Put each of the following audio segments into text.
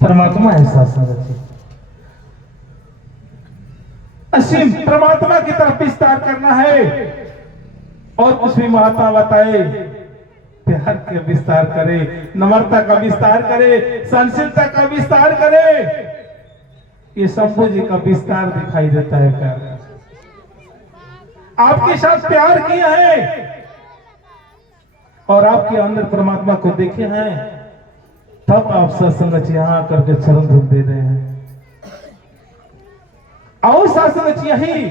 परमात्मा है शासन असीम परमात्मा की तरफ विस्तार करना है। और कुछ भी महात्मा बताए, प्यार का विस्तार करे, नम्रता का विस्तार करे, सहनशीलता का विस्तार करे। ये शंभू जी का विस्तार दिखाई देता है। प्यार आपके साथ प्यार किया है और आपके अंदर परमात्मा को देखे हैं, तब आप सत्संग यहाँ करके चरण धूप दे रहे हैं। और सत्संग यही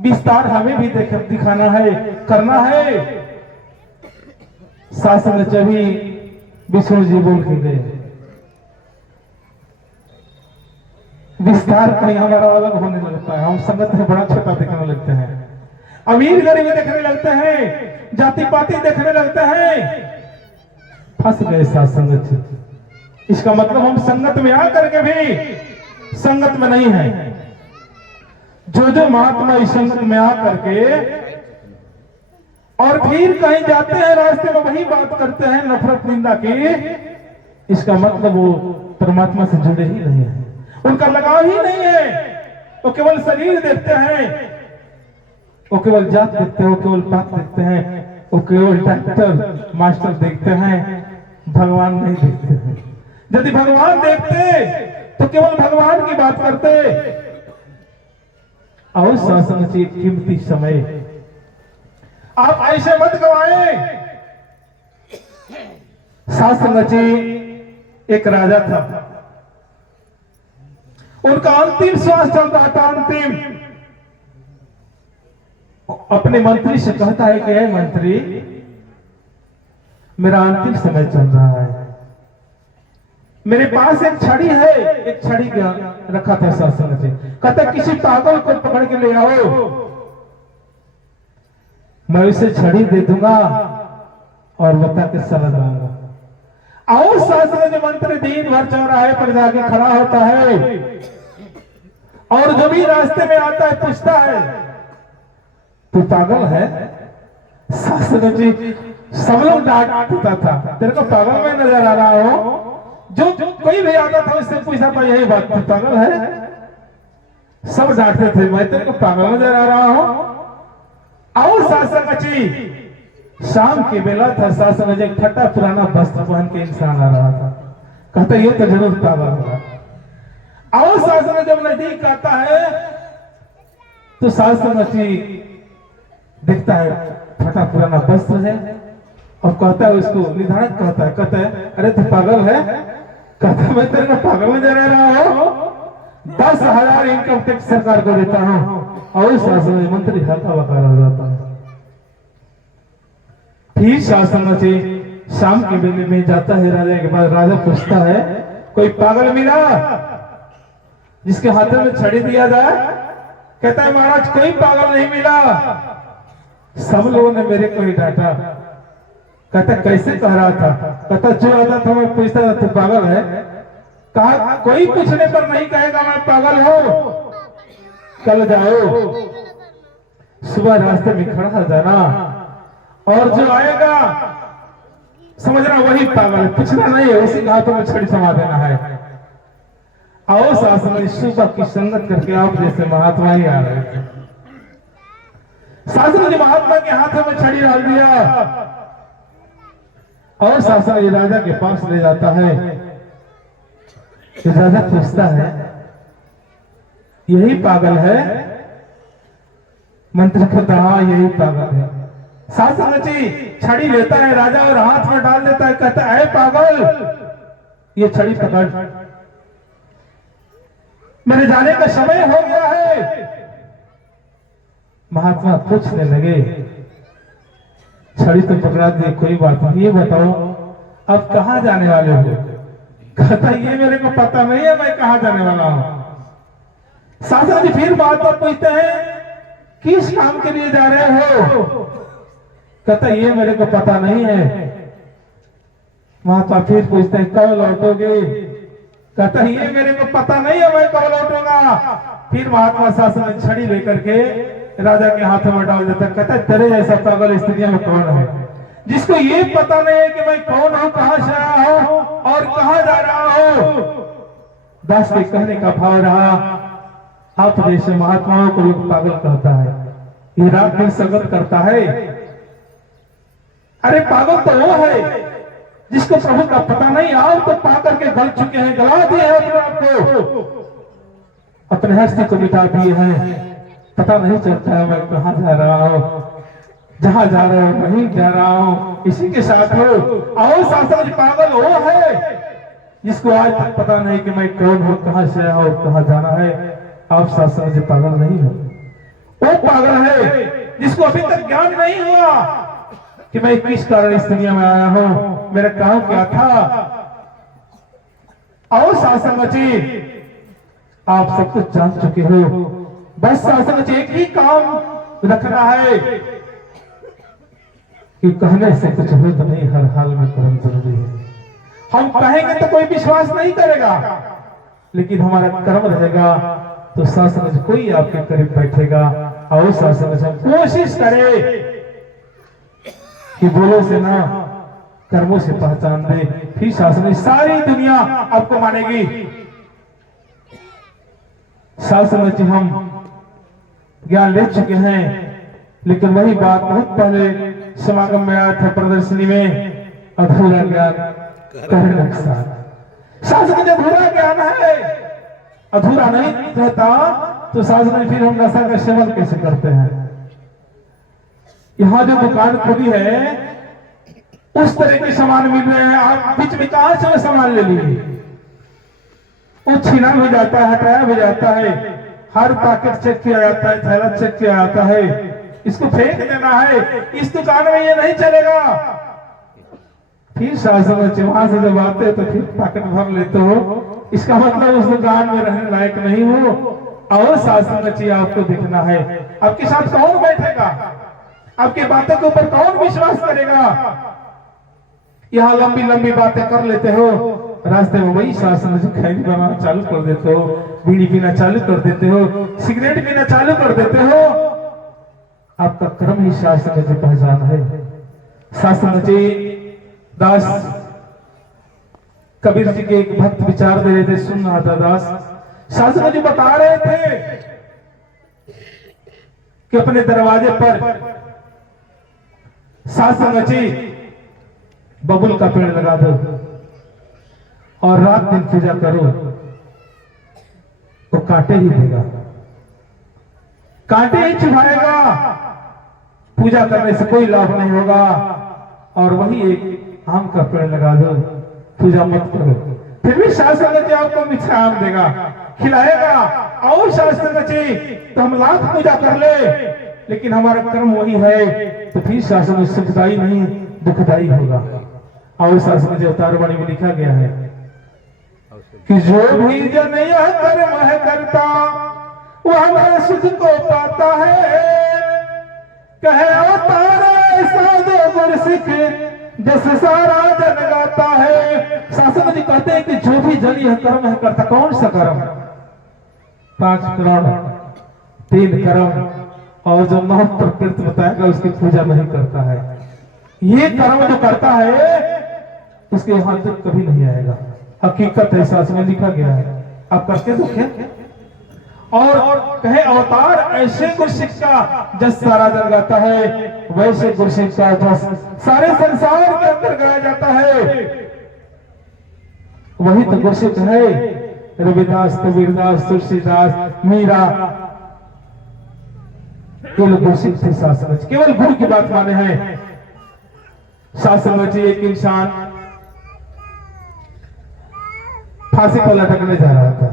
विस्तार हमें भी दिखाना है, करना है। शासन जभी विष्णु जी बोल के गए, विस्तार कहीं हमारा अलग होने लगता है। हम संगत में बड़ा छोटा दिखने लगते हैं, अमीर गरीब देखने लगते हैं, जाति पाति देखने लगते हैं। फंस गए शासन। इसका मतलब हम संगत में आकर के भी संगत में नहीं है। जो महात्मा इस संगत में आकर के और फिर कहीं जाते हैं, रास्ते में वही बात करते हैं नफरत निंदा की, इसका मतलब वो परमात्मा से जुड़े ही नहीं है, उनका लगाव ही नहीं है। वो केवल शरीर देखते हैं, वो केवल जात देखते हैं, वो केवल पात देखते हैं, वो केवल डॉक्टर मास्टर देखते हैं, भगवान नहीं देखते हैं। यदि भगवान देखते तो केवल भगवान की बात करते। और शासन से कीमती समय आप ऐसे मत गवाए। शासन जी एक राजा था, उनका अंतिम श्वास चल रहा था, अंतिम। अपने मंत्री से कहता है कि हे मंत्री, मेरा अंतिम समय चल रहा है, मेरे पास एक छड़ी है। एक छड़ी रखा था शासन से, कहता किसी पागल को पकड़ के ले आओ, मैं उसे छड़ी दे दूंगा और बता के समझ आऊंगा। और शासन जो मंत्री दिन भर चौराहे पर जाके खड़ा होता है और जो भी रास्ते में आता है पूछता है तू पागल है? शासन जी सब लोग डांटता था, तेरे को पागल में नजर आ रहा हो। जो कोई भी आता था उससे पूछा था यही बात, तू पागल है? सब डांटते थे, मैं तेरे को पागल नजर आ रहा हूं। और शासन जी शाम की बेला था, शासन जी एक फटा पुराना वस्त्र पहन के इंसान आ रहा था, कहता ये तो जरूर पागल होगा। और शासन जब नजदीक आता है तो शासन जी देखता है फटा पुराना वस्त्र है और कहता है उसको निधानक कहता है अरे तू पागल है? कहता है मैं तेरे को पागल नजर आ रहा हूं, 10,000 इनकम टैक्स सरकार को देता हूं। और शासन मंत्री हल्का वकार हो जाता है। फिर शासन से शाम के बेले में जाता है राजा के पास, राजा पूछता है कोई पागल मिला जिसके हाथों में छड़ी दिया जाए? कहता है महाराज कोई पागल नहीं मिला, सब लोगों ने मेरे को ही डांटा। कहता कैसे कह रहा था? कहता जो आता था मैं पूछता था तू पागल है? कहा कोई पूछने पर नहीं कहेगा मैं पागल हूं। कल जाओ, सुबह रास्ते में खड़ा हो जाना और जो आएगा समझना वही पागल है, पूछना नहीं है, उसी हाथों में छड़ी समा देना है। आओ शासन सुबह की संगत करके आप जैसे महात्मा ही आ रहे थे। शासन ने महात्मा के हाथों में छड़ी डाल दिया और शासन ये राजा के पास ले जाता है। राजा पूछता है यही पागल है? मंत्री कहता हाँ यही पागल है। शासन जी छड़ी लेता है राजा और हाथ में डाल देता है, कहता है पागल ये छड़ी पकड़, मेरे जाने का समय हो गया है। महात्मा पूछने लगे छड़ी तो पकड़ा दी, कोई बात नहीं, ये बताओ अब कहां जाने वाले हो? कहता ये मेरे को पता नहीं है मैं कहां जाने वाला हूं। शासन जी फिर महात्मा पूछते हैं किस काम के लिए जा रहे हो? कहता ये मेरे को पता नहीं है। महात्मा फिर पूछते हैं कब लौटोगे? कहता ये मेरे को पता नहीं है मैं कब लौटूंगा। फिर महात्मा शासन छड़ी लेकर के राजा के हाथों में डाल देता, कहता तेरे जैसा पागल इस दुनिया में कौन है जिसको ये पता नहीं है कि मैं कौन हूं, कहां से आया हूं और कहां जा रहा हूं। दास के कहने का भाव रहा, आप जैसे महात्माओं को लोग पागल कहता है, ये रात दिन सगत करता है। अरे पागल तो वो है जिसको प्रभु का पता नहीं, आप तो पा करके गल चुके हैं, गला दिए हैं अपने आप को, अपने हस्ती को मिटा दिए हैं। पता नहीं चलता है मैं कहाँ जा रहा हूँ, जहां जा रहा हूँ वहीं जा रहा हूँ, इसी के साथ हो। और शास्त्र पागल वो है जिसको आज तक पता नहीं कि मैं कौन हूँ, कहाँ से आया हूँ, कहाँ जाना है। आप शास्त्र जी पागल नहीं हो, वो पागल है जिसको अभी तक ज्ञान नहीं हुआ कि मैं किस कारण इस दुनिया में आया हूँ, मेरा काम क्या था। और शास्त्र जी आप सब कुछ जान चुके हो, बस शास्त्र जी एक ही काम रखना है कि कहने से कुछ हो तो नहीं, हर हाल में कर्म जरूरी है। हम कहेंगे तो कोई विश्वास नहीं करेगा, लेकिन हमारा कर्म रहेगा तो शास्त्र कोई आपके करीब बैठेगा। और शास्त्र कोशिश करे कि बोलो से ना कर्मों से पहचान दे, फिर शास्त्र सारी दुनिया आपको मानेगी। शास्त्र जी हम ज्ञान ले चुके हैं, लेकिन वही बात बहुत पहले समागम में आया था, प्रदर्शनी में, अधूरा ज्ञान शास्त्र में अधूरा ज्ञान है, अधूरा नहीं रहता तो शास्त्र में फिर हम नशा का सेवन कैसे करते हैं। यहाँ जो दुकान खुली है उस तरह के सामान मिल रहे हैं, आप बीच में कहां से वो सामान ले लीजिए, वो छीना भी जाता है, हटाया भी जाता है, हर पैकेट चेक किया जाता है, थैला चेक किया जाता है, इसको फेंक देना है, इस दुकान में ये नहीं चलेगा। फिर शास्त्र वहां से जब आते तो फिर पैकेट भर लेते हो, इसका मतलब उस दुकान में रहने लायक नहीं हो। और शास्त्र चाहिए आपको दिखना है, आपके साथ कौन बैठेगा, आपके बातों के ऊपर कौन विश्वास करेगा। यहाँ लंबी लंबी बातें कर लेते हो, रास्ते में वही शास्त्र से खैनी बनाना चालू कर देते हो, बीड़ी पीना चालू कर देते हो, सिगरेट पीना चालू कर देते हो। आपका कर्म ही शास्त्र की पहचान है। शास्त्र जी दास कबीर जी के एक भक्त विचार दे रहे थे, सुन रहा था दास। शास्त्र जी बता रहे थे कि अपने दरवाजे पर शास्त्र जी बबुल का पेड़ लगा दो और रात दिन पूजा करो, तो कांटे ही देगा, कांटे ही चुभाएगा, पूजा करने से कोई लाभ नहीं होगा। और वही एक आम का पेड़ लगा दो, पूजा मत करो, फिर भी शास्त्र जी आपको मीठा आम देगा, खिलाएगा। और शास्त्र जी तो हम लाख पूजा कर ले, लेकिन हमारा कर्म वही है, तो फिर शास्त्र में सुखदाई नहीं दुखदाई होगा। और शास्त्र जी अवतार वाणी में लिखा गया है कि जो भी जन यह कर्म है करता वह सुख को पाता है, कहे अवतार साधो गुर सिख जस सारा जन गाता है। शास्त्र जी कहते हैं कि जो भी जन यह कर्म है करता, कौन सा कर्म, 5 करोड़ 3 कर्म, और जो नौ प्रकृति बताएगा उसकी पूजा नहीं करता है, ये कर्म जो करता है उसके यहाँ तक कभी नहीं आएगा। हकीकत है, शास्त्र में लिखा गया है, आप करके तो क्या। और कहे अवतार ऐसे गुरसिख का जस सारा जन गाता है, वैसे गुरसिख का जस सारे संसार के अंदर गाया जाता है। वही तो गुरसिख है, रविदास, कबीरदास, तुलसीदास, मीरा, केवल गुरसिख थे शास्त्र, केवल गुरु की बात माने हैं। शास्त्र में एक इंसान फांसी पर लटकने जा रहा था,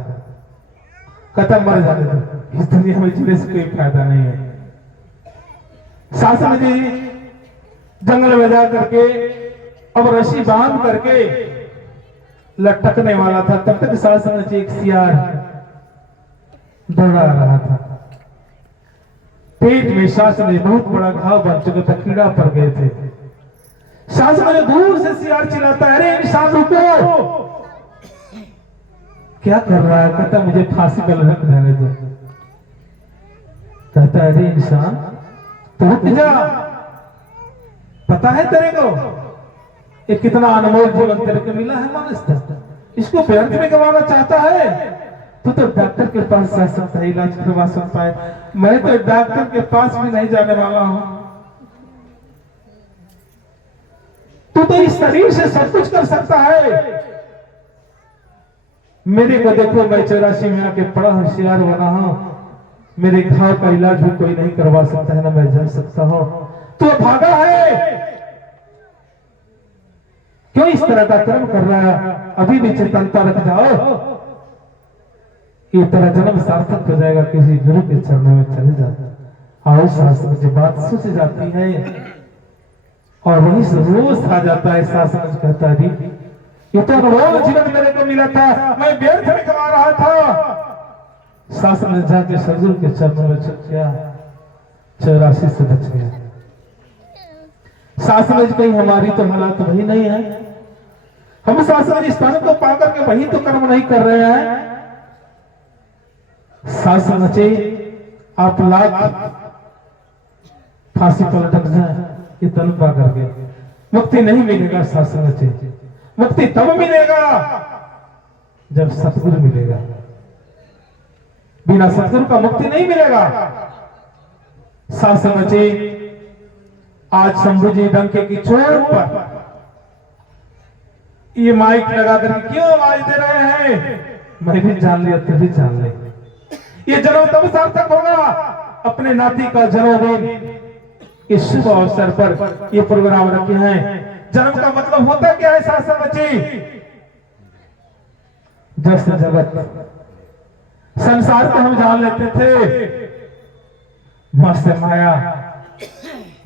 कहता मर जाने दो, इस दुनिया में जीने से कोई फायदा नहीं है। शास्त्र जी जंगल में जा करके अब रस्सी बांध करके लटकने वाला था, तब तक शास्त्र जी एक सियार दौड़ा रहा था, पेट में शास्त्र जी बहुत बड़ा घाव बन चुका था, कीड़ा पड़ गए थे। शास्त्र जी दूर से सियार चिल्लाता है, अरे इंसान रुको, क्या कर रहा है। कहता मुझे फांसी पर लटक जाने दो। कहता है अरे इंसान तो रुक जा, पता है तेरे को ये कितना अनमोल जीवन तेरे को मिला है मानस, इसको व्यर्थ में गंवाना चाहता है? तो डॉक्टर के पास जा सकता है, इलाज करवा सकता है। मैं तो डॉक्टर के पास भी नहीं जाने वाला हूं। तू तो इस शरीर से सब कुछ कर सकता है। मेरे को देखो, मैं 84 में आके बड़ा होशियार बना हूं। मेरे घाव का इलाज भी कोई नहीं करवा सकता है, ना मैं जा सकता हूं। तू भागा है, क्यों इस तरह का कर्म कर रहा है? अभी भी चेतनता रख जाओ, ये तेरा जन्म सार्थक हो जाएगा। किसी गुरु के चरणों में चले जाता। और शास्त्र की बात सोच जाती है और वही से रोज आ जाता है। शास्त्र कहता है, ये तो अनुभव जीवन मेरे को मिला था, मैं व्यर्थ में कमा रहा था। शास्त्र ने जाके सदगुरु के चरणों में चल गया, 84 से बच गया। शास्त्र में कहीं हमारी तो हालात वही नहीं है। हम शास्त्र स्थान को पाकर के वही तो कर्म नहीं कर रहे हैं। शास्त्र नचे आप लाख फांसी पर लटक जाए, ये तन पा करके मुक्ति नहीं मिलेगा। शास्त्र नचे मुक्ति तब मिलेगा जब सतगुरु मिलेगा। बिना सतगुरु का मुक्ति नहीं मिलेगा। शास्त्र नचे आज शंभू जी डंके की चोट पर ये माइक लगा कर क्यों आवाज दे रहे हैं? मैं भी जान लिया, तू भी जान ले। ये जन्म तब सार्थक होगा अपने नाती का जन्मदिन इस शुभ अवसर पर ये प्रोग्राम रखे हैं। जन्म का मतलब होता क्या है? शास्त्र बच्ची जस जगत संसार को हम जान लेते थे, मस्त माया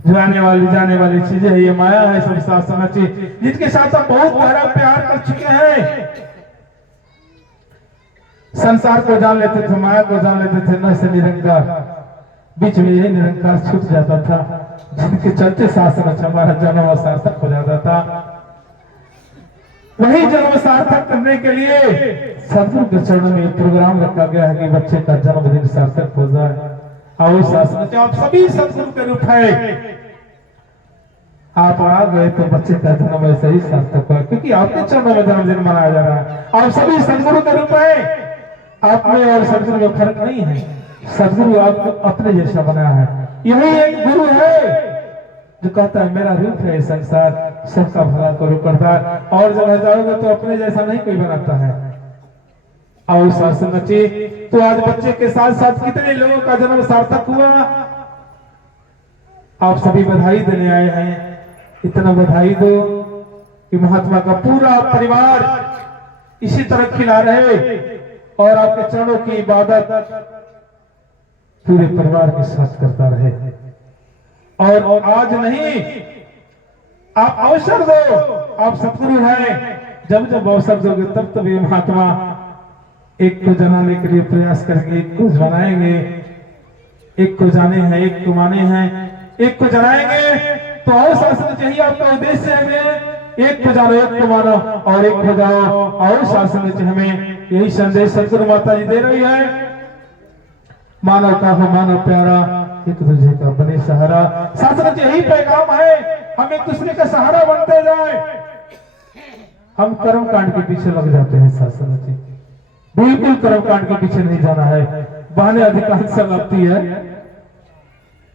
जो आने वाली जाने वाली चीजें है, ये माया है सब। शास्त्र बच्ची जिसके साथ हम बहुत गहरा प्यार कर चुके हैं, संसार को जान लेते थे, माया को जान लेते थे, न से निरंकार। बीच में यही निरंकार छूट जाता था, जिनके चलते शास्त्र हमारा जन्म सार्थक हो जाता था। वही जन्म सार्थक करने के लिए सदगुरु के चरणों में प्रोग्राम रखा गया है कि बच्चे का जन्मदिन सार्थक हो जाए। और शास्त्र आप सभी सदगुरु के रूप है, आप आ गए तो बच्चे का जन्म ऐसे ही सार्थक हुआ, क्योंकि आपके चरणों में जन्मदिन मनाया जा रहा है। आप सभी सदगुरु के रूप है, आप में और सदगुरु में फर्क नहीं है। सदगुरु आपको अपने जैसा बनाया है। यही एक गुरु है जो कहता है मेरा रूप है संसार, सबका भला करो करता है, और जब जाओगे तो अपने जैसा नहीं कोई बनाता है। और शास्त्र बच्चे तो आज बच्चे के साथ साथ कितने लोगों का जन्म सार्थक हुआ। आप सभी बधाई देने आए हैं। इतना बधाई दो कि महात्मा का पूरा परिवार इसी तरह खिला रहे और आपके चरणों की इबादत पूरे परिवार के साथ करता रहे। और आज नहीं, आप अवसर दो, आप सतगुरु हैं। जब जब अवसर दोगे तब तब ये महात्मा एक को जनाने के लिए प्रयास करेंगे, एक को बनाएंगे, एक को जाने हैं, एक को माने हैं, एक को जनाएंगे। तो और शासन चाहिए, आपका उद्देश्य है एक को जानो, एक को मानो और एक हो जाओ। और शासन हमें यही संदेश सदगुरु माता जी दे रही है, मानव का हो मानव प्यारा, एक दूसरे का बने सहारा। शासन यही पैगाम है, हम एक दूसरे का सहारा बनते जाए। हम कर्म कांड के पीछे लग जाते हैं। शासन बिल्कुल कर्म कांड के पीछे नहीं जाना है, बहाने अधिकांश लगती है,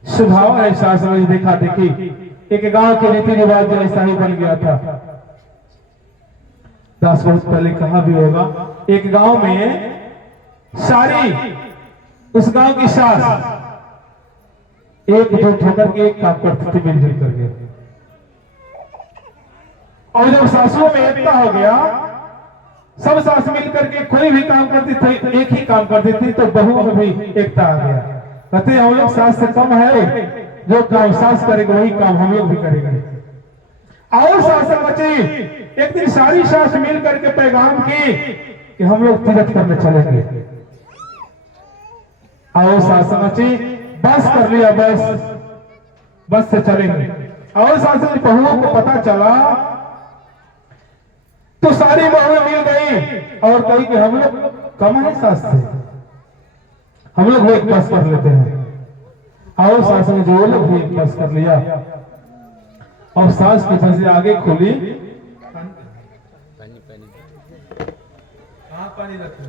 स्वभाव है। शासन देखा देखी एक गांव के रीति रिवाज जो ऐसा ही बन गया था। 10 वर्ष पहले कहा भी होगा, एक गांव में सारी उस गांव की सास एकजुट होकर के एक काम करती थी, मिलजुल करके। और जब सासुओं में एकता हो गया, सब सास मिलकर के कोई भी काम करती थी, एक ही काम करती थी, तो बहुओं में भी एकता आ गया। कहते हम लोग सास से कम है, जो काम सास करेंगे वही काम हम लोग भी करेंगे। और शासन बची, एक दिन सारी सास मिल करके पैगाम की कि हम लोग तीर्थ करने चलेंगे। और शासन बची, बस कर लिया, बस से चलेंगे। और शासन बहुओं को पता चला तो सारी बहुएं मिल गई और कही कि हम लोग कम है सास से, हम लोग एक बस कर लेते हैं। और सास ने जो लोग भी एक बस कर लिया और सास की बसें आगे खोली पानी रखो।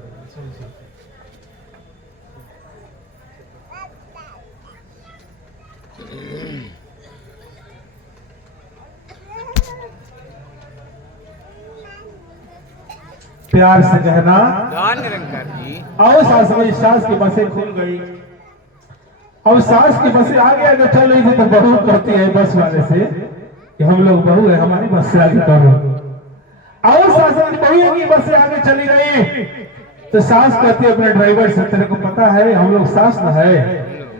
प्यार से कहना निरंकार जी। और सास में सास की बसें खुल गई। अब सास की बसें आगे आगे चल रही थी तो बहू कहती है बस वाले से कि हम लोग बहू है, हमारी बस से आगे करो। और सास में बहू की बसें आगे चली गई तो सास कहती है अपने ड्राइवर से, तेरे को पता है हम लोग सास न है,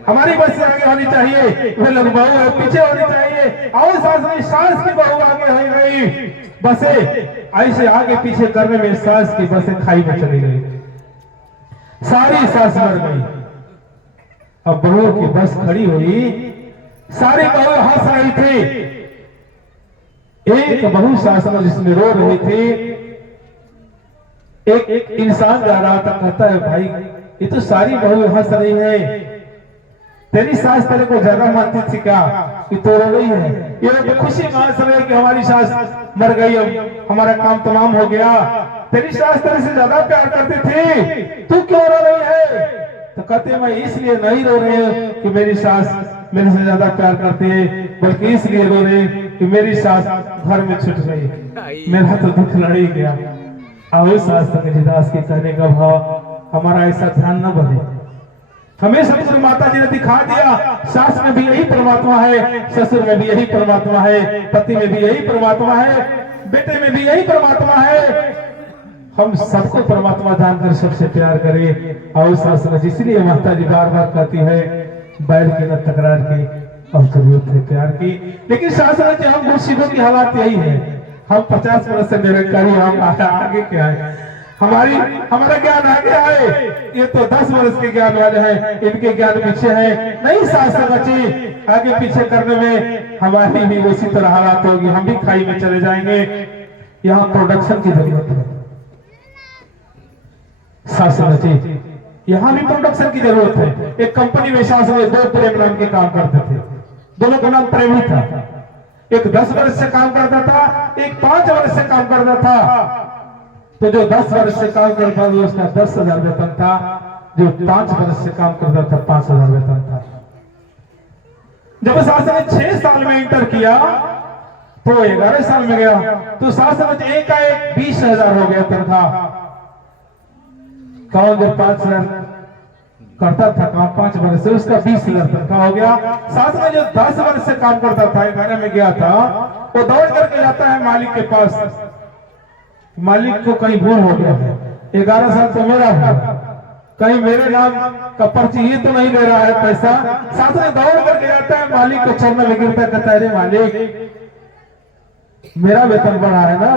हमारी बस से आगे होनी चाहिए, वे लोग बहू है पीछे होनी चाहिए। और सास में सास की बहू आगे हो गई। बसें ऐसे आगे पीछे करने में सास की बसें खाई में चली गई, सारी सास मर गई। अब बहू की बस खड़ी हुई, सारी बहू हंस रही थी। एक बहू सास में जिसमें रो रही थी, एक इंसान जा रहा था, कहता है भाई ये तो सारी बहू हंस रही है, तेरी सास तेरे को ज्यादा मानती थी क्या कि तो रो रही है? ये तो खुशी मान रहे कि हमारी सास मर गई, अब हमारा काम तमाम हो गया, तेरी सास तेरे से ज्यादा प्यार करती थी, तू क्यों रो रही है? तो कहते मैं इसलिए नहीं रो रहे कि मेरी सास मेरे से ज्यादा प्यार करती है, बल्कि इसलिए रो रहे कि मेरी सास घर में छूट गई, मेरा तो दुख लड़ ही गया। अब सास दास के कहने का भाव हमारा ऐसा ध्यान न बने। हमें ससुर माता जी ने दिखा दिया, सास में भी यही परमात्मा है, ससुर में भी यही परमात्मा है, पति में भी यही परमात्मा है, बेटे में भी यही परमात्मा है। हम सबको परमात्मा जानकर सबसे प्यार करें। और सास में जिसलिए माता जी बार बार कहती है बैठ के न तकरार की, अब जरूरत है प्यार की। लेकिन सास में हम मुर्शिदों की हालात यही है, हम 50 वर्ष से निरंकारी, हम आगे क्या है, हमारा ज्ञान आगे आए, ये तो 10 वर्ष के ज्ञान वाले हैं, इनके ज्ञान पीछे है। नहीं सास बची आगे पीछे करने में हमारी भी उसी तरह हालात होगी, हम भी खाई में चले जाएंगे। यहाँ प्रोडक्शन की जरूरत है सास बची, यहाँ भी प्रोडक्शन की जरूरत है। एक कंपनी में सास में 2 प्रेम नाम के काम करते थे, दोनों का नाम प्रेम ही था। एक 10 वर्ष से काम करता था, एक 5 वर्ष से काम करता था। तो जो 10 वर्ष से काम करता था उसका 10,000 वेतन था, जो 5 वर्ष से काम करता था 5,000 वेतन था। जब सास ने 6 साल में इंटर किया तो 11 साल में गया तो सास ने एक का एक 20,000 हो गया तनख्वाह। कौन जब 5,000 करता था काम 5 वर्ष से, उसका 20,000 तनख्वाह हो गया। सास में जो 10 वर्ष से काम करता था, 11 में गया था, वो दौड़ करके जाता है मालिक के पास, मालिक को कहीं भूल हो गया है, 11 साल तो मेरा है, कहीं मेरे नाम का पर्ची ये तो नहीं ले रहा है पैसा। साथ में दौड़ करके जाता है मालिक को चरणों में गिरता, कहता है अरे मालिक मेरा वेतन बढ़ा है ना,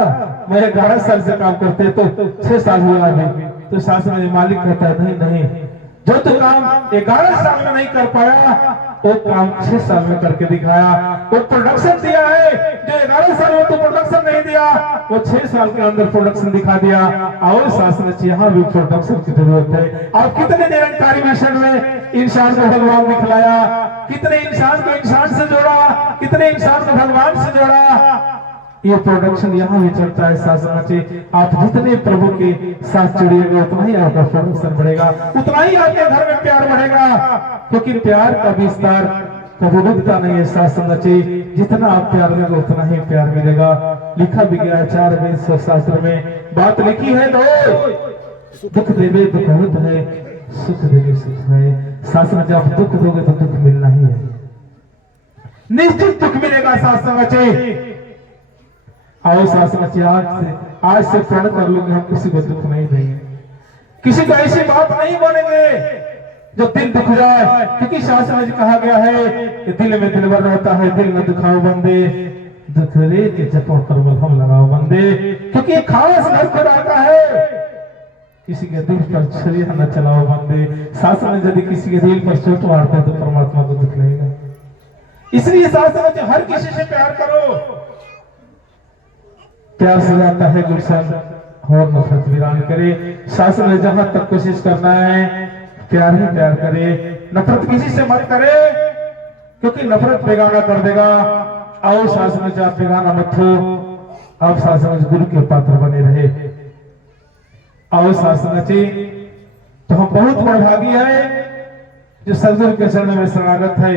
मैं 11 साल से काम करते तो 6 साल हुआ अभी। तो सास में मालिक कहता है नहीं नहीं, जो तो काम 11 साल में नहीं कर पाया वो काम 6 साल में करके दिखाया। वो प्रोडक्शन दिया है जो 11 साल में तो प्रोडक्शन नहीं दिया, वो 6 साल के अंदर प्रोडक्शन दिखा दिया। और शासन यहाँ भी प्रोडक्शन की जरूरत है। और कितने निरंकारी मिशन में इंसान को भगवान दिखलाया, कितने इंसान को इंसान से जोड़ा, कितने इंसान को भगवान से जोड़ा। ये प्रोडक्शन यहाँ भी चलता है शासन। आप जितने प्रभु के साथ जुड़िएगा उतना ही आपका प्रोडक्शन बढ़ेगा, उतना ही आपके घर में प्यार बढ़ेगा, क्योंकि प्यार का विस्तार कभी रुकता नहीं है शासन। जितना आप प्यार देंगे उतना ही प्यार मिलेगा। लिखा भी गया 4 वेद शास्त्र में बात लिखी है, दो दुख देवे दुख होत है, सुख देवे सुख है। शासन जब दुख दोगे तो दुख मिलना ही है, निश्चित दुख मिलेगा शासन। आओ शासन आज से प्रण कर लो कि हम किसी को दुख नहीं देंगे, किसी को ऐसी बात नहीं बोलेंगे जो दिल दुख जाए। क्योंकि शासन में कहा गया है कि दिल में दिलवर रहता है, दिल न दुखाओ बंदे, दुख ले के जपो पर मलहम लगाओ बंदे। क्योंकि खास घर खुदा का है, किसी के दिल पर छुरियां न चलाओ बंदे। शासन में यदि किसी के दिल पर चोट मारते तो परमात्मा को दुख लगेगा। इसलिए शासन में हर किसी से प्यार करो, प्यार से जाता है गुलशन और नफरत वीरान करे। शासन में जहां तक कोशिश करना है प्यार ही प्यार करे, नफरत किसी से मत करे, क्योंकि नफरत बेगाना कर देगा। और शासन में आप बेगाना मत हो, आप शासन में गुरु के पात्र बने रहे। और शासन जी तो हम बहुत बड़भागी है जो सदगुरु के चरण में शरणागत है।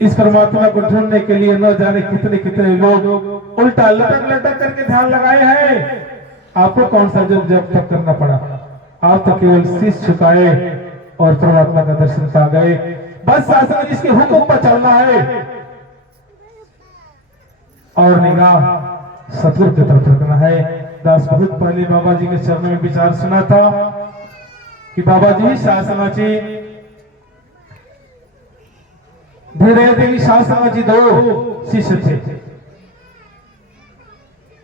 इस परमात्मा को ढूंढने के लिए न जाने कितने कितने लोग उल्टा लटक लटक करके ध्यान लगाए हैं। आपको कौन सा जब तक करना पड़ा? आप तो केवल शीश झुकाए और परमात्मा का दर्शन पा गए। बस शासन जिसके हुक्म पर चलना है और निगाह सतगुरु की तरफ रखना है। दास बहुत पहले बाबा जी के चरणों में विचार सुना था कि बाबा जी शासनाची धीरे देवी शासनाची दो शिष्य थे,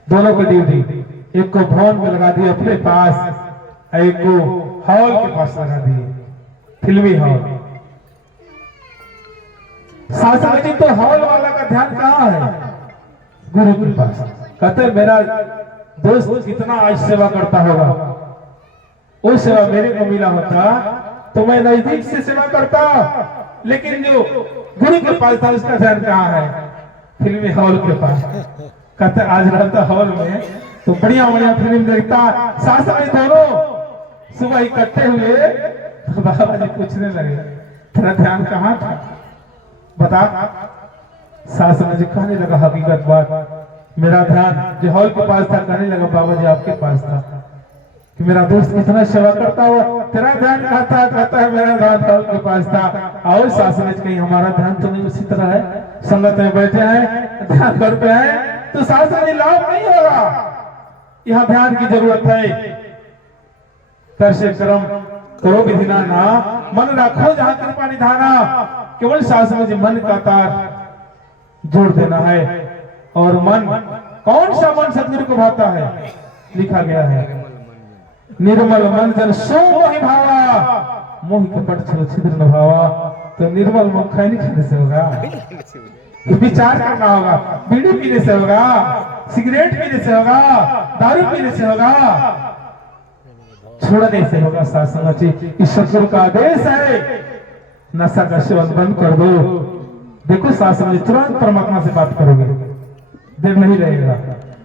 दोनों को ड्यूटी एक को भवन में लगा दिया अपने पास, एक को हॉल के पास लगा दिए, फिल्मी हॉल। शासनाची तो हॉल वाला का ध्यान कहाँ है? गुरु के पास। कहते मेरा दोस्त कितना आज सेवा करता होगा, वो सेवा मेरे को मिला होता तो मैं नजदीक से सेवा करता, लेकिन जो गुरु के पास था उसका ध्यान कहाँ है? फिल्मी हॉल के पास। कहते आज रहता हॉल में तो बढ़िया बढ़िया फिल्म देखता। सास में दोनों सुबह इकट्ठे हुए तो बाबा जी पूछने लगे तेरा ध्यान कहाँ था बता। सास जी कहने लगा हकीकत बात, मेरा ध्यान जो हॉल के पास था। कहने लगा बाबा जी आपके पास था कि मेरा दोस्त कितना सेवा करता हुआ, तेरा ध्यान कहाँ था? कहता है मेरा ध्यान हॉल के पास था। और सास ने कही हमारा ध्यान तो नहीं उसी तरह है, संगत में बैठे हैं ध्यान करते हैं तो सास जी लाभ नहीं होगा। यहाँ ध्यान की जरूरत है। कर से कर्म करो विधिना ना, मन रखो जहाँ कृपा निधाना। केवल शासन जी मन का तार जोड़ देना है। और मन कौन सा मन सतगुरु को भाता है? लिखा गया है निर्मल मन जन सो मोहि भावा, मोह कपट छल छिद्र न भावा। तो निर्मल मन खैनी खाने से होगा, विचार करना होगा, बीड़ी पीने से होगा, सिगरेट पीने से होगा, दारू पीने से होगा, छोड़ने से होगा। शासन इस सतगुरु का आदेश है नशा का सेवन बंद कर दो। देखो शासन जी तुरंत परमात्मा से बात करोगे, देर नहीं रहेगा।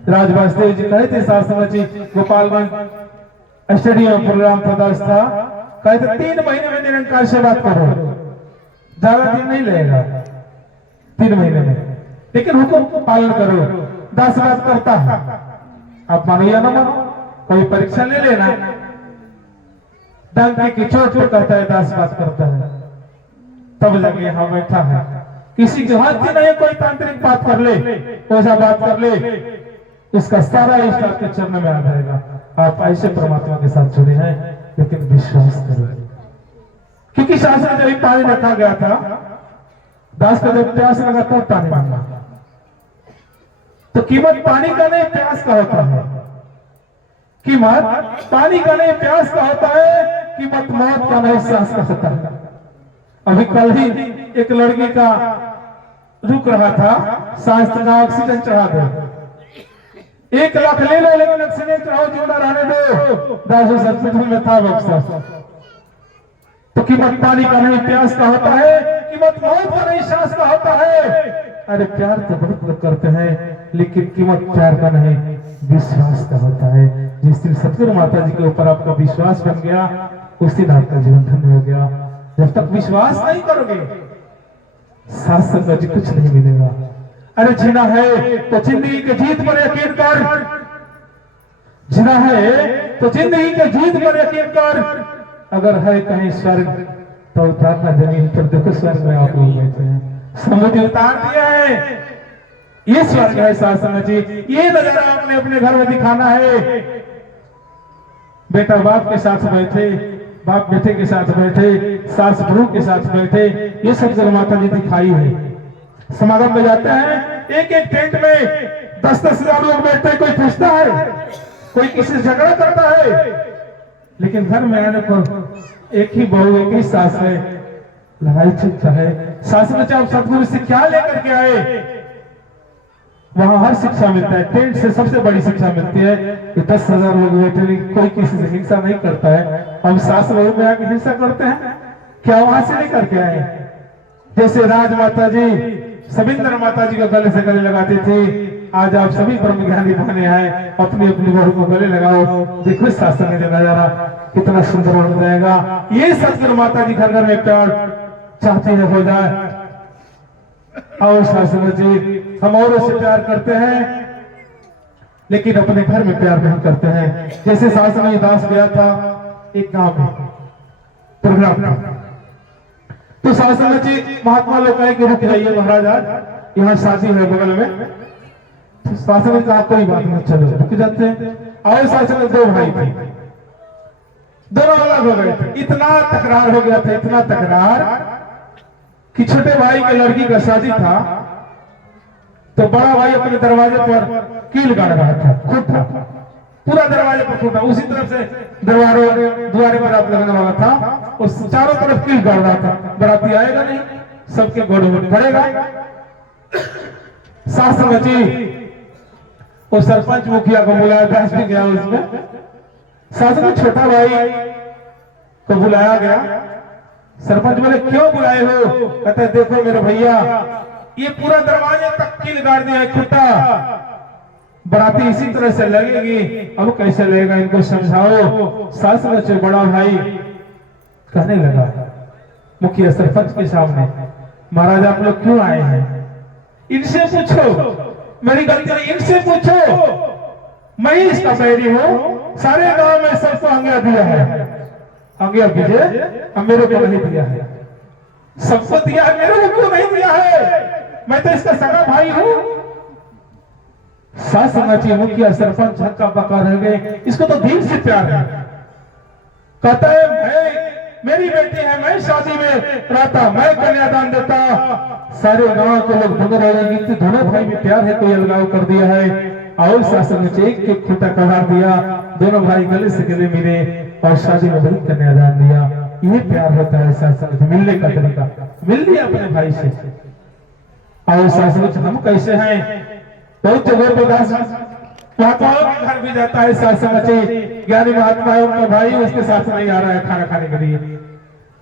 राज वासुदेव जी कहे थे शासन जी गोपालगंज स्टेडियम प्रोग्राम था, कहे थे 3 महीने में निरंकार से बात करो, ज्यादा दिन नहीं लगेगा 3 महीने में, लेकिन हुक्म पालन करो। दास बात करता है, आप मानो या ना मानो, कोई परीक्षा ले लेना। डंके की चोट पे कहता है दास बात करता है, तब जाके यहाँ बैठा है। किसी के हाथ से नहीं कोई तांत्रिक बात कर ले, वैसा बात कर ले, इसका सारा इष्ट आपके चरण में आ जाएगा। आप ऐसे परमात्मा के साथ जुड़े हैं, लेकिन विश्वास करो। क्योंकि शास्त्र जब पानी रखा गया था, दास का जब प्यास लगा तब पानी मांगा, तो कीमत पानी का नहीं प्यास का होता है। कीमत पानी का नहीं प्यास का होता है, कीमत मौत का नहीं सांस का होता है। अभी कल ही एक लड़की का रुक रहा था, सांस का ऑक्सीजन चढ़ा दो, 1 लाख ले लो लेकिन ऑक्सीजन चढ़ाओ, जिंदा रहने दो। दास हॉस्पिटल में था बक्सर। तो कीमत पानी का नहीं प्यास का होता है, कीमत मौत का नहीं सांस का होता है। अरे प्यार तो बहुत लोग करते हैं, लेकिन कीमत प्यार का नहीं विश्वास का होता है। जिस दिन सतगुरु माता जी के ऊपर आपका विश्वास बन गया, उस दिन आपका जीवन धन्य हो गया। जब तक विश्वास नहीं करोगे साथ संगत कुछ नहीं मिलेगा। अरे जीना है तो जिंदगी के जीत पर यकीन कर, जीना है तो जिंदगी के जीत पर यकीन कर। अगर है कहीं स्वर्ग तो उतारना जमीन पर। देखो स्वर्ग में आप लोग बैठे हैं, समुद्र उतार दिया है, ये स्वर्ग है शासन जी। ये नजारा आपने अपने घर में दिखाना है। बेटा बाप के साथ बैठे, बाप बेटे के साथ बैठे, सास बहू के साथ बैठे, ये सब जगह माता जी दिखाई है। समागम में जाते हैं, एक एक टेंट में 10-10 हजार लोग बैठते हैं, कोई पूछता है, कोई किसी से झगड़ा करता है। लेकिन घर में आने पर एक ही बहू एक ही सास है, लड़ाई छिड़ता है। सास बच्चा आप सतगुरु से क्या लेकर के आए? वहां हर शिक्षा मिलता है। टेंट से सबसे बड़ी शिक्षा मिलती है कि 10,000 लोग बैठे, कोई किसी से हिंसा नहीं करता है। हम सास बहू में आके हिंसा करते हैं क्या? वहां से नहीं करके आए। जैसे राज माता जी सविंदर माता जी को गले से गले लगाती थी, आज आप सभी ब्रह्म ज्ञानी बने आए, अपनी अपनी बहू को गले लगाओ। देखो इस शास्त्र में जो नजारा कितना सुंदर हो जाएगा। ये सदगुरु माता जी घर घर में प्यार चाहती है हो जाए। और शास्त्र जी हम औरों से प्यार करते हैं लेकिन अपने घर में प्यार नहीं करते हैं। जैसे शास्त्र में दास गया था एक गांव में प्रोग्राम था, तो शास्त्र जी महात्मा लोग कहे कि रुक जाइए महाराज, आज यहाँ शादी है बगल में। तो शास्त्र ने कहा कोई बात नहीं, चलो रुक जाते हैं। और शास्त्र में दो भाई थे, दोनों अलग हो गए थे। इतना तकरार हो गया था, इतना तकरार कि छोटे भाई के लड़की का शादी था तो बड़ा भाई अपने दरवाजे पर कील गाड़ रहा था, खूंटा पूरा दरवाजे पर खूंटा, उसी तरफ से द्वारे पर आप लगने वाला था, उस चारों तरफ कील गाड़ रहा था। बराती आएगा नहीं, सबके गोड़ में पड़ेगा। शास्त्र जी वो सरपंच मुखिया को बुलाया, बहस भी गया उसमें। शास्त्र में छोटा भाई को बुलाया गया। सरपंच बोले क्यों बुलाए हो? कहते देखो मेरे भैया, ये पूरा दरवाजे तक कील गाड़ दिया है, खुट्टा, बराती इसी तरह से लगेगी, अब कैसे लगेगा, इनको समझाओ। शास्त्र से बड़ा भाई कहने लगा मुखिया सरपंच के सामने, महाराज आप लोग क्यों आए हैं? इनसे पूछो, मेरी गलती नहीं, इनसे पूछो, मैं ही इसका बैरी हूं। सारे गांव में सबको आज्ञा दिया है, आज्ञा दीजिए, अब मेरे को नहीं दिया है। सबको दिया है, मेरे को क्यों नहीं दिया है? मैं तो इसका सगा भाई हूं। शास्त्री मुखिया सरपंच हक्का बक्का रह गए, इसको तो दिल से प्यार है। कहता है मैं, मेरी बेटी है, मैं शादी में रहता, मैं कन्यादान देता, सारे गांव के लोग भंग रहेंगे, दोनों भाई में प्यार है, कोई अलगाव कर दिया है। और शास्त्र एक एक खूंटा कबाड़ दिया, दोनों भाई गले से गले मिले और शादी में वही कन्यादान दिया। ये प्यार होता है शास्त्र, मिलने का तरीका, मिल लिया अपने भाई से। और शास्त्र हम कैसे हैं, बहुत जगह पर महात्माओं के घर भी जाता है शास्त्र, ज्ञानी महात्मा है, उनका भाई उसके साथ नहीं आ रहा है खाना खाने के लिए,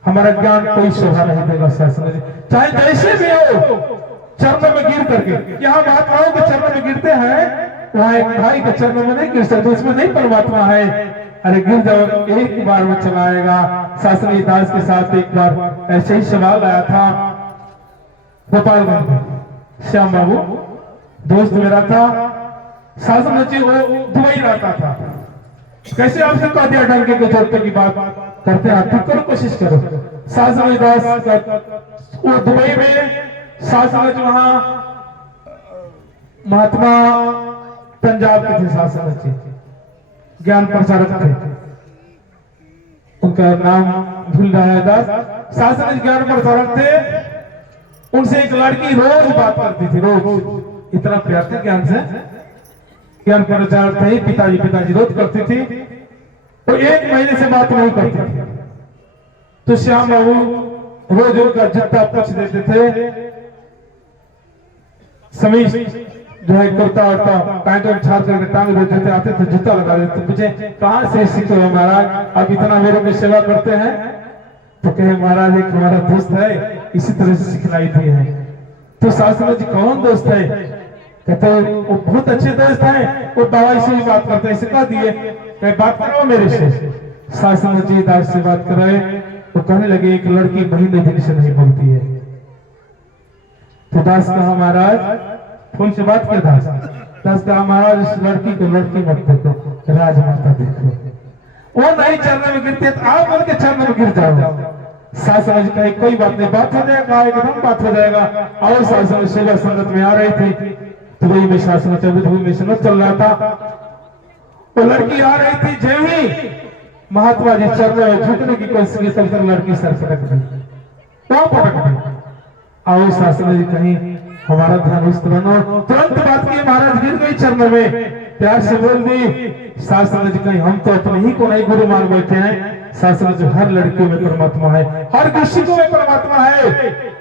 हमारा ज्ञान कोई शोभा नहीं देगा। शास्त्र चाहे जैसे भी हो, चरणों में गिर करके, यहाँ महात्माओं के चरणों में गिरते हैं, वहाँ एक भाई के चरणों में नहीं गिर सकते, उसमें नहीं परमात्मा है। अरे गिर जाओ, एक बार में चला आएगा। शास्त्री दास के साथ एक बार ऐसे ही सवाल आया था गोपालगंज में, श्याम बाबू दोस्त मेरा था, शासन जी वो दुबई रहता था। कैसे आपसे कह दिया डंके के जोड़ने की बात करते हैं, ठीक करो, कोशिश करो। शासन दास वो दुबई में शासन जी, वहां महात्मा पंजाब के थे, शासन जी ज्ञान प्रचारक थे, उनका नाम भूल रहा है दास। शासन जी ज्ञान प्रचारक थे, उनसे एक लड़की रोज बात करती थी, रोज, इतना प्यार था ज्ञान से, ज्ञान प्रचार थे। पिताजी रोज करती थी, तो एक महीने से बात नहीं करती थी। तो श्याम बाबू रोज उनका जूता पूछ देते थे, समीज जो है कुर्ता उड़ता पैंट और छाड़ करके टांग देते थे, आते थे जूता लगा देते, पूछे कहां से सीखे हो महाराज, आप इतना मेरे को सेवा करते हैं? तो कहे महाराज एक हमारा दोस्त है, इसी तरह से सिखलाई थी है। तो शास्त्री जी कौन दोस्त है? कहते वो बहुत अच्छे दोस्त हैं, वो दवाई से भी बात करते हैं, सिखा दिए, कहे बात करो मेरे से। शास्त्री जी दास से बात कर रहे, तो कहने लगे एक लड़की महीने दिन से नहीं बोलती है। तो दास कहा महाराज, फोन से बात किया दास कहा महाराज इस लड़की को लड़की मत देखो, राजमाता देखो, वो नहीं चरणों में गिरते तो आप उनके चरणों में गिर जाओ। शास्त्र जी कहे कोई बात नहीं, बात हो जाएगा, एकदम बात हो जाएगा। और शास्त्र सेवा संगत में आ रही थी, तो वही में शास्त्र में संगत चल रहा था, वो लड़की आ रही थी, जय ही महात्मा जी चरणों में झुकने की कोशिश की, तब लड़की सर पटक दी, वहां पटक दी। और शास्त्री जी कहीं हमारा ध्यान उस तरह, तुरंत बात की, महाराज गिर गई चरणों में, प्यार से बोल दी। शास्त्री जी कहीं हम तो अपने ही को नहीं गुरु मान बैठे हैं। शास्त्री जी हर लड़की में परमात्मा है, हर कृषि में परमात्मा है,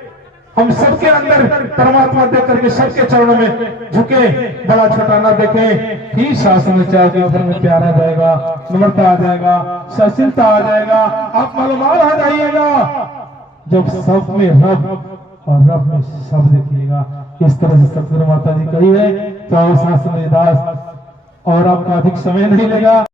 हम सबके अंदर परमात्मा देख करके सबके चरणों में झुके, बड़ा छोटा ना देखें। ही शास्त्र चाह के ऊपर में प्यार आ जाएगा, नम्रता आ जाएगा, सहनशीलता आ जाएगा, आप मालूमाल आ जाइएगा। जब सब में रब और रब में सब देखिएगा। इस तरह से सतगुरु माता जी कही है। तो शास्त्र दास और आपका अधिक समय नहीं लेगा।